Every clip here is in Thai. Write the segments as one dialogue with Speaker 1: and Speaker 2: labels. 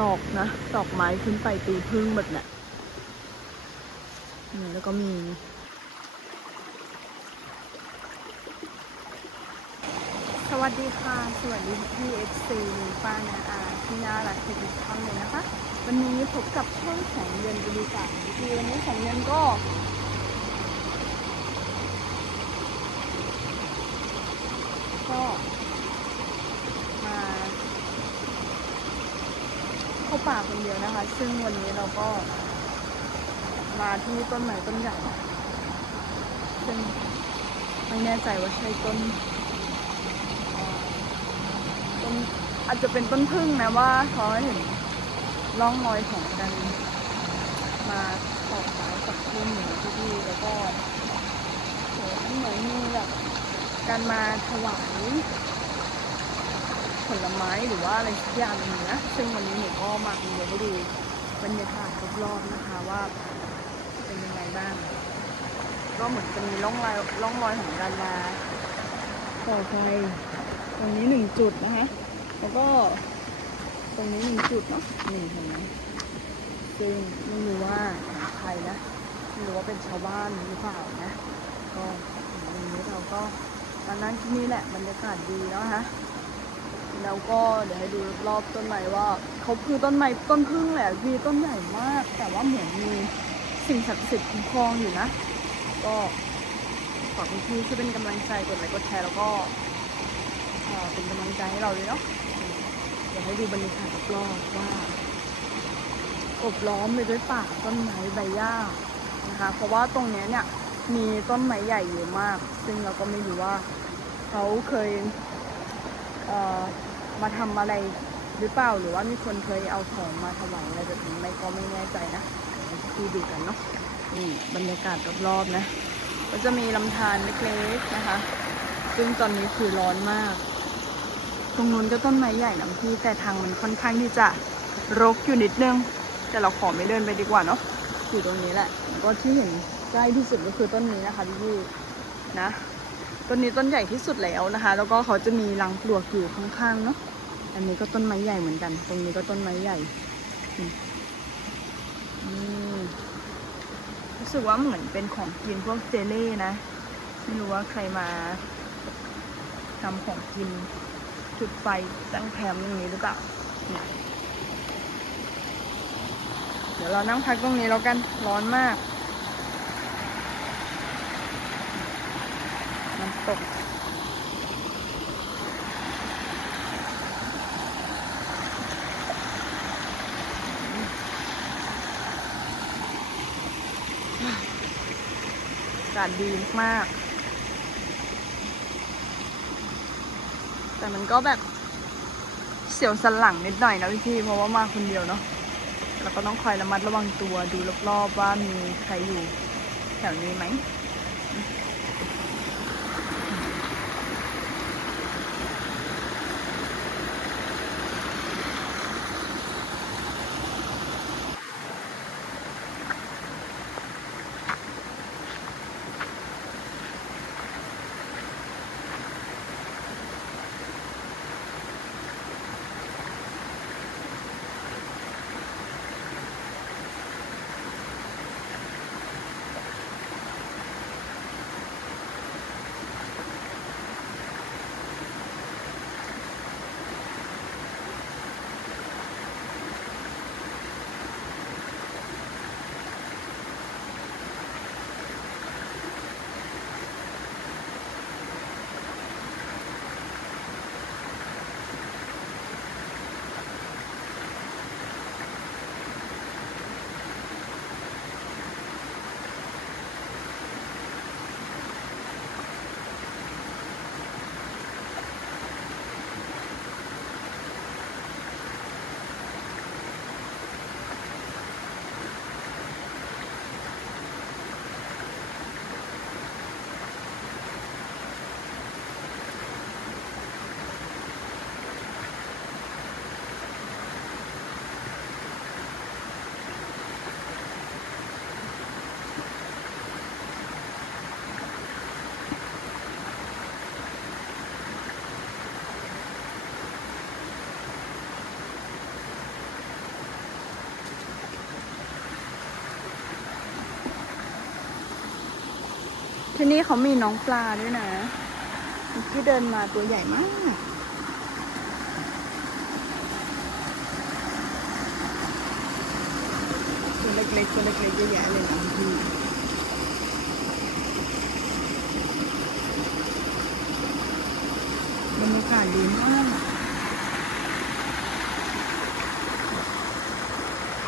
Speaker 1: ตอกนะ ตอกไม้ขึ้นไปตีพึ่งแบบเนี้ยนี่แล้วก็มี สวัสดีค่ะ สวัสดีพี่เอฟซีป้านาอาที่น่ารักทุกท่านเลยนะคะ วันนี้พบกับช่องแสงเดือนบริการที่วันนี้แสงเดือนก็ ก็มา เข้าป่าคนเดียวนะคะ ซึ่งวันนี้เราก็มาที่ต้นไม้ต้นใหญ่ซึ่งไม่แน่ใจว่าใช่ต้นต้นอาจจะเป็นต้นพึ่งนะว่าเขาเห็นร่องรอยของการมาตอกไม้กับพึ่งหนูที่นี่แล้วก็เหนือนมีแบบการมาถวาย ลไม้หรือว่าอะไรสักอย่างหนึงนะซึ่งวันนี้หนูก็มาคนเดียวให้ดูบรรยากาศรอบๆนะคะว่าเป็นยังไงบ้าง ก็เหมือนจะมีร่องรอยร่องรอยของการมาต่อไฟตรงนี้หนึ่งจุดนะคะแล้วก็ตรงนี้หนึ่งจุดเนาะหนี่งเห็นไหมซึ่งไม่รู้ว่าใครนะไม่รู้ว่าเป็นชาวบ้านหรือเปล่านะก็วันนี้เราก็มานั่งที่นี่แหละบรรยากาศดีเนาะฮะ แล้วก็เดี๋ยวให้ดูรอบๆต้นไม้ว่าเขาคือต้นไม้ต้นพึ่งแหละมีต้นใหญ่มาก แต่ว่าเหมือนมีสิ่งศักดิ์สิทธิ์คุ้มครองอยู่นะ ก็ฝากพี่ๆช่วยเป็นกำลังใจกดไลค์กดแชร์แล้วก็เป็นกำลังใจให้เราเลยเนาะเดี๋ยวให้ดูบรรยากาศรอบๆว่าอบล้อมไปด้วยป่าต้นไม้ใบหญ้านะคะ เพราะว่าตรงนี้เนี่ยมีต้นไม้ใหญ่เยอะมาก ซึ่งเราก็ไม่รู้ว่าเขาเคย มาทำอะไรหรือเปล่าหรือว่ามีคนเคยเอาของมาถวายอะไรแบบนี้ไหมก็ไม่แน่ใจนะที่ดูกันเนาะนี่บรรยากาศรอบๆนะ ก็จะมีลำธารเล็กๆนะคะ ซึ่งตอนนี้คือร้อนมาก ตรงนู้นก็ต้นไม้ใหญ่นะพี่แต่ทางมันค่อนข้างที่จะรกอยู่นิดนึง แต่เราขอไม่เดินไปดีกว่าเนาะอยู่ตรงนี้แหละก็ที่เห็นใกล้ที่สุดก็คือต้นนี้นะคะพี่พี่นะ ต้นนี้ต้นใหญ่ที่สุดแล้วนะคะ แล้วก็เขาจะมีรังปลวกอยู่ข้างๆเนาะอันนี้ก็ต้นไม้ใหญ่เหมือนกัน ตรงนี้ก็ต้นไม้ใหญ่นี่รู้สึกว่าเหมือนเป็นของกินพวกเจเล่นะ ไม่รู้ว่าใครมาทำของกินจุดไฟตั้งแคมป์ตรงนี้หรือเปล่าเนี่ยเดี๋ยวเรานั่งพักตรงนี้แล้วกันร้อนมากน้ำ ตกอากาศดีมาก แต่มันก็แบบเสียวสันหลังนิดหน่อยนะพี่ๆเพราะว่ามาคนเดียวเนาะแล้วก็ต้องคอยระมัดระวังตัวดูรอบๆว่ามีใครอยู่แถวนี้ไหม ที่นี่เขามีน้องปลาด้วยนะเมื่อกี้เดินมาตัวใหญ่มาก ตัวเล็กๆตัวเล็กๆเยอะแยะเลยนะพี่บรรยากาศดีมาก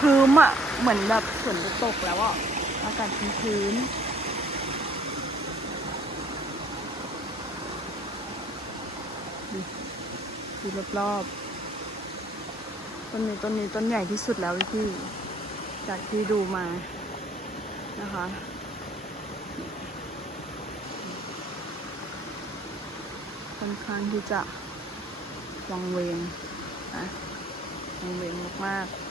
Speaker 1: คืมอะ เหมือนแบบฝนจะตกแล้วอะ อากาศชื้นๆดู ดูรอบๆ ต้นนี้ต้นนี้ต้นใหญ่ที่สุดแล้วพี่ จากที่ดูมานะคะ ค่อนข้างที่จะวังเวงนะวังเวงมากๆ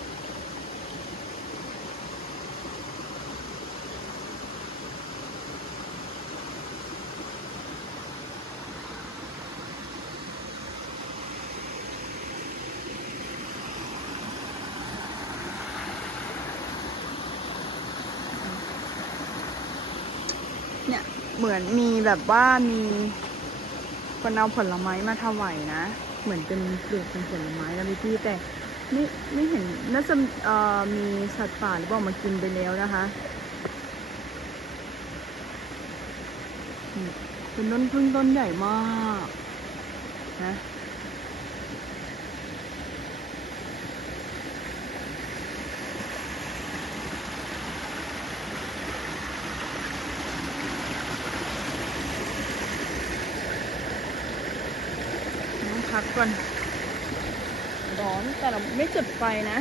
Speaker 1: มือนมีแบบว่ามีคนเอาผลไม้มาถวายนะ เหมือนเป็นเปลือกเป็นผลไม้นะพี่แต่ไม่ไม่เห็นน่าจะเอ่อมีสัตว์ป่าหรือเปล่ามากินไปแล้วนะคะเป็นต้นพึ่งต้นใหญ่มากนะ พักก่อนร้อนแต่เราไม่จุดไฟนะ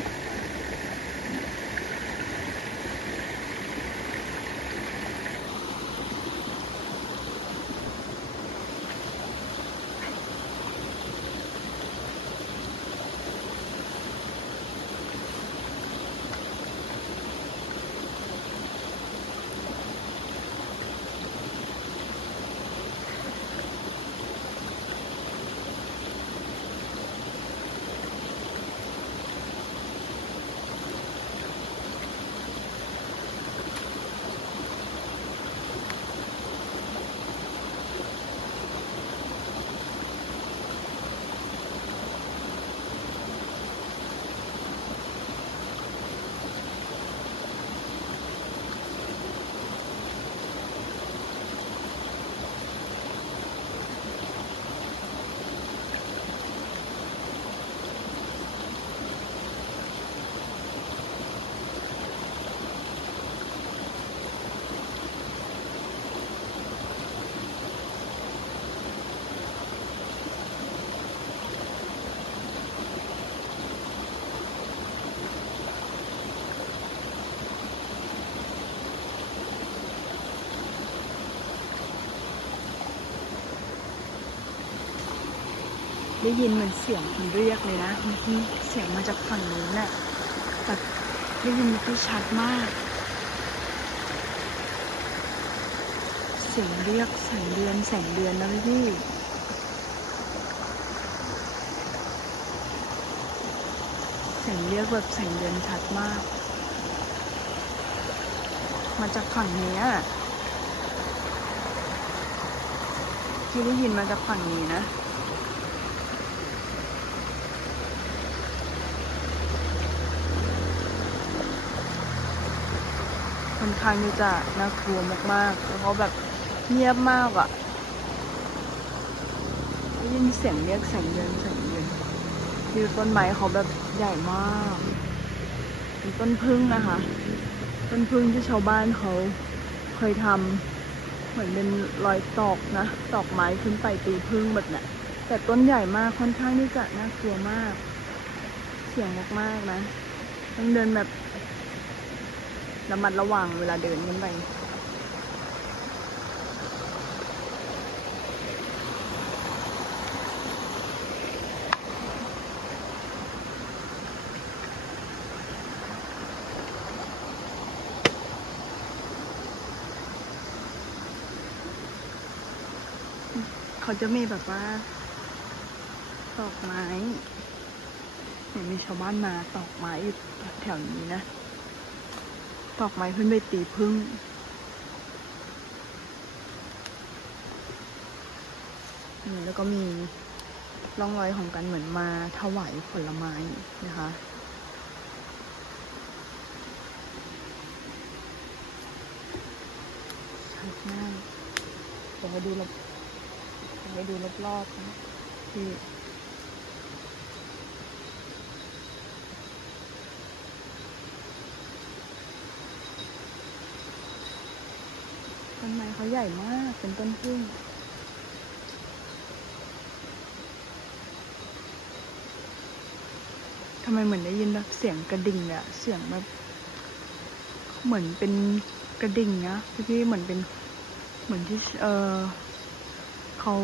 Speaker 1: ได้ยินเหมือนเสียงคนเรียกเลยนะเมื่อกี้เสียงมาจากฝั่งนู้นน่ะแต่ได้ยินเมื่อกี้ชัดมาก เสียงเรียกแสงเดือนแสงเดือนนะพี่เสียงเรียกแบบแสงเดือนชัดมาก มาจากฝั่งนี้ที่ได้ยินมาจากฝั่งนี้นะ ค่อน ข้างที่จะน่ากลัวมากๆแล้วเขาแบบเงียบมากอะ่ะได้ยินเสียงเรียกแสงเดือนแสงเดือนคือต้นไม้เขาแบบใหญ่มากเป็นต้นพึ่งนะคะ ต้นพึ่งที่ชาวบ้านเขาเคยทำเหมือนเป็นรอยตอกนะตอกไม้ขึ้นไปตีพึ่งแบบเนี้ยแต่ต้นใหญ่มากค่อนข้างที่จะน่ากลัวมาก เสียงมากๆนะต้องเดินแบบ ระมัดระวังเวลาเดินขึ้นไปเขาจะมีแบบว่าตอกไม้เห็นมีชาวบ้านมาตอกไม้อยู่แถวนี้นะ ดอกไม้เพื่อนไปตีพึ่งแล้วก็มีร่องรอยของกันเหมือนมาถวายผลไม้นะคะ ชัดมากผให้ดูรอบผมไปดูรอบๆนะที่ เขาใหญ่มาก เป็นต้นพึ่งทำไมเหมือนได้ยินแบบเสียงกระดิ่งเลยอะเสียงแบบเหมือนเป็นกระดิ่งนะพี่พี่เหมือนเป็นเหมือนที่เออเขา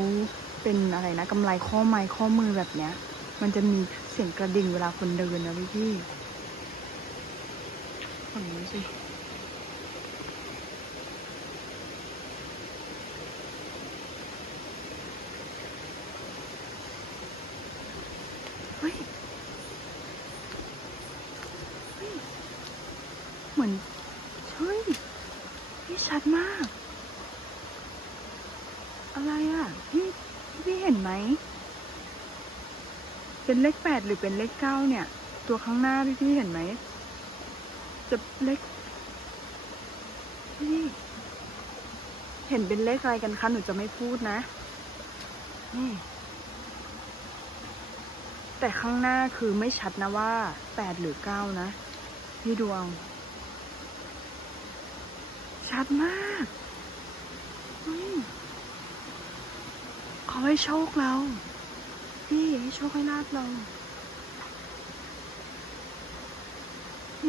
Speaker 1: เป็นอะไรนะกำไรข้อไม้ข้อมือแบบเนี้ย มันจะมีเสียงกระดิ่งเวลาคนเดินนะพี่พี่ฝั่งนี้สิเฮ้ยเฮ้ยเหมือนเฮ้ยพี่ชัดมาก อะไรอะ พี่พี่เห็นไหม เป็นเลขแปดหรือเป็นเลขเก้าเนี่ย ตัวข้างหน้าพี่พี่เห็นไหม จะเลขพี่เห็นเป็นเลขอะไรกันคะหนูจะไม่พูดนะ นี่ แต่ข้างหน้าคือไม่ชัดนะว่าแปดหรือเก้านะ พี่ดวง ชัดมากเขาให้โชคเรา พี่ให้โชคให้ลาบเรา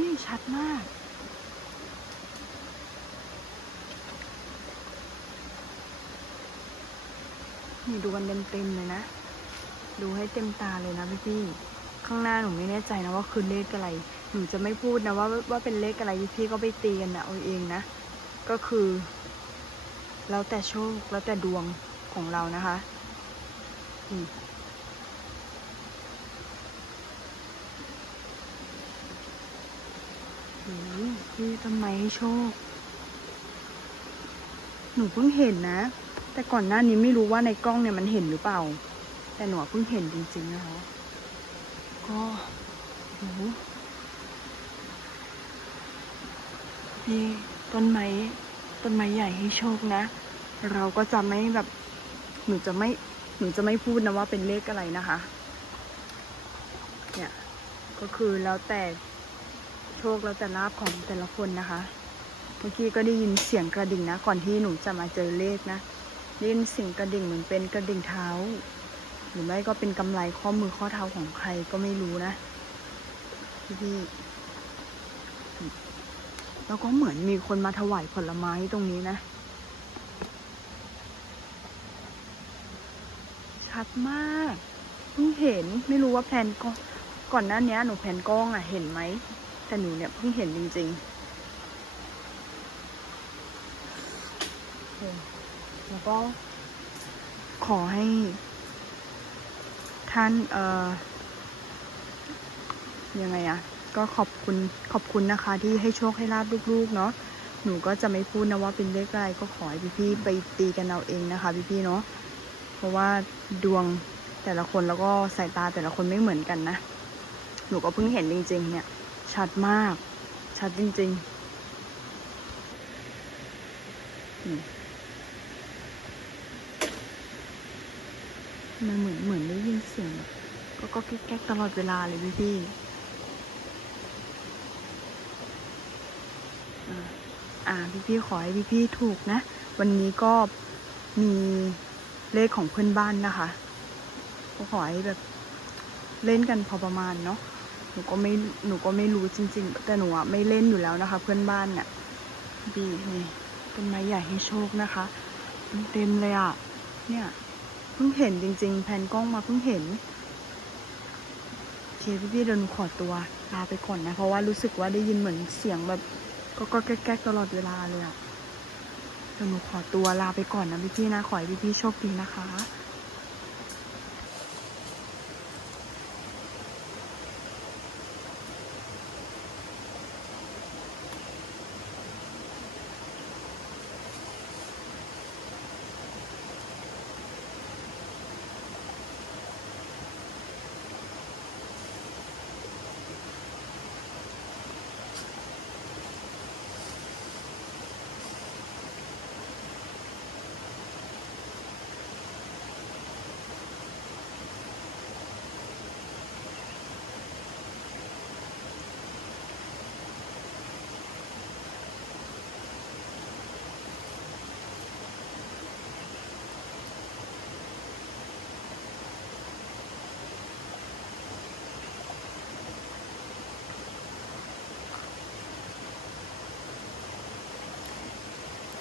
Speaker 1: นี่ชัดมาก นี่ดูกันเต็มๆเลยนะ ดูให้เต็มตาเลยนะพี่พี่ข้างหน้าหนูไม่แน่ใจนะว่าคือเลขอะไร หนูจะไม่พูดนะว่าว่าเป็นเลขอะไรพี่พี่ก็ไปตีกันนะเอาเองนะ ก็คือ แล้วแต่โชคแล้วแต่ดวงของเรานะคะ อืมโอ้ย พี่ต้นไม้ให้โชค หนูเพิ่งเห็นนะ แต่ก่อนหน้านี้ไม่รู้ว่าในกล้องเนี่ยมันเห็นหรือเปล่า แต่หนูเพิ่งเห็นจริงๆนะคะ ก็โอ้โหพี่ต้นไม้ต้นไม้ใหญ่ให้โชคนะ เราก็จะไม่แบบ หนูจะไม่ หนูจะไม่พูดนะว่าเป็นเลขอะไรนะคะ เนี่ย ก็คือแล้วแต่ โชคแล้วแต่ลาบของแต่ละคนนะคะ เมื่อกี้ก็ได้ยินเสียงกระดิ่งนะ ก่อนที่หนูจะมาเจอเลขนะได้ยินเสียงกระดิ่งเหมือนเป็นกระดิ่งเท้า หรือไม่ก็เป็นกำไรข้อมือข้อเท้าของใครก็ไม่รู้นะพี่พี่แล้วก็เหมือนมีคนมาถวายผลไม้ตรงนี้นะ ชัดมากเพิ่งเห็นไม่รู้ว่าแผนก็ก่อนหน้านี้หนูแผนกล้องอะเห็นไหม แต่หนูเนี่ยเพิ่งเห็นจริงๆ แล้วก็ขอให้ ท่านเอ่อยังไงอะก็ขอบคุณขอบคุณนะคะ ที่ให้โชคให้ลาบลูกๆ เนาะหนูก็จะไม่พูดนะว่าเป็นเลขอะไรก็ขอให้พี่ๆไปตีกันเอาเองนะคะ พี่ๆเนาะเพราะว่าดวงแต่ละคนแล้วก็สายตาแต่ละคนไม่เหมือนกันนะ หนูก็เพิ่งเห็นจริงๆเนี่ย ชัดมาก ชัดจริงๆมันเหมือนเหมือนได้ยินเสียงก็ก็แก๊กตลอดเวลาเลยพี่พี่อ่าพี่พี่ๆขอให้พี่พี่ๆถูกนะ วันนี้ก็มีเลขของเพื่อนบ้านนะคะ ก็ขอให้แบบเล่นกันพอประมาณเนาะ หนูก็ไม่หนูก็ไม่รู้จริง ๆ แต่หนูอะไม่เล่นอยู่แล้วนะคะ เพื่อนบ้านเนี่ยดีนี่ต้นไม้ใหญ่ให้โชคนะคะเต็มเลยอะเนี่ยเพิ่งเห็นจริง ๆ แผ่นกล้องมาเพิ่งเห็นเคพี่ๆเดินขอตัวลาไปก่อนนะ เพราะว่ารู้สึกว่าได้ยินเหมือนเสียงแบบก็ก็แก๊กตลอดเวลาเลยอะเดี๋ยวหนูขอตัวลาไปก่อนนะพี่ๆนะ ขอให้พี่ๆโชคดีนะคะ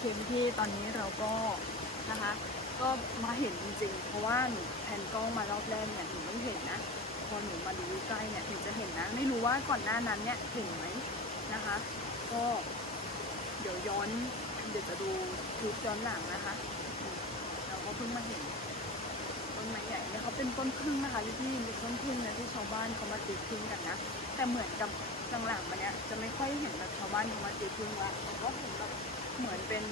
Speaker 1: เคพี่ตอนนี้เราก็นะคะก็มาเห็นจริงๆ เพราะว่าหนูแพนกล้องมารอบแรกเนี่ยหนูไม่เห็นนะพอหนูมาดูใกล้เนี่ยถึงจะเห็นนะ ไม่รู้ว่าก่อนหน้านั้นเนี่ยเห็นไหมนะคะ ก็เดี๋ยวย้อนเดี๋ยวจะดูคลิปย้อนหลังนะคะ เราก็เพิ่งมาเห็นต้นไม้ใหญ่เนี่ยเขาเป็นต้นพึ่งนะคะพี่พี่เป็นต้นพึ่งนะที่ชาวบ้านเขามาตีพึ่งกันนะแต่เหมือนกับหลังๆมาเนี้ยจะไม่ค่อยเห็นแบบชาวบ้านเขามาตีพึ่งละแต่ก็เห็นแบบ เหมือนเป็น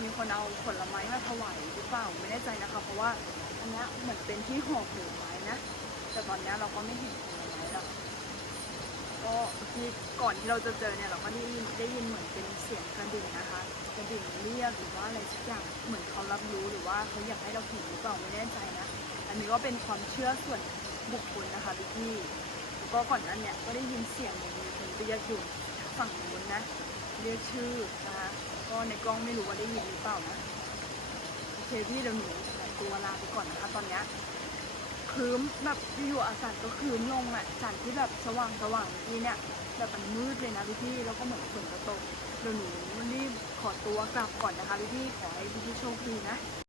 Speaker 1: มีคนเอาผลไม้มาถวายหรือเปล่าไม่แน่ใจนะคะ เพราะว่าอันนี้เหมือนเป็นที่ห่อผลไม้นะแต่ตอนนี้เราก็ไม่เห็นผลไม้แล้วก็ที่ก่อนที่เราจะเจอเนี่ยเราก็ได้ยินได้ยินเหมือนเป็นเสียงกระดิ่งนะคะกระดิ่งเรียกหรือว่าอะไรสักอย่างเหมือนเขารับรู้หรือว่าเขาอยากให้เราเห็นหรือเปล่าไม่แน่ใจนะอันนี้ก็เป็นความเชื่อส่วนบุคคลนะคะพี่พี่แล้วก็ก่อนนั้นเนี่ยก็ได้ยินเสียงเหมือนมีคนเรียกอยู่ฝั่งนู้นนะเรียกชื่อนะคะ ก็ในกล้องไม่รู้ว่าได้ยินหรือเปล่านะโอเคพี่เดี๋ยวหนูขอตัวลาไปก่อนนะคะตอนเนี้ยคืมแบบอยู่ๆอากาศก็คืมลงอะจากที่แบบสว่างสว่างๆที่เนี่ยแบบมันมืดเลยนะพี่พี่แล้วก็เหมือนฝนจะตกเดี๋ยวหนูรีบขอตัวกลับก่อนนะคะพี่พี่ขอให้พี่พี่โชคดีนะ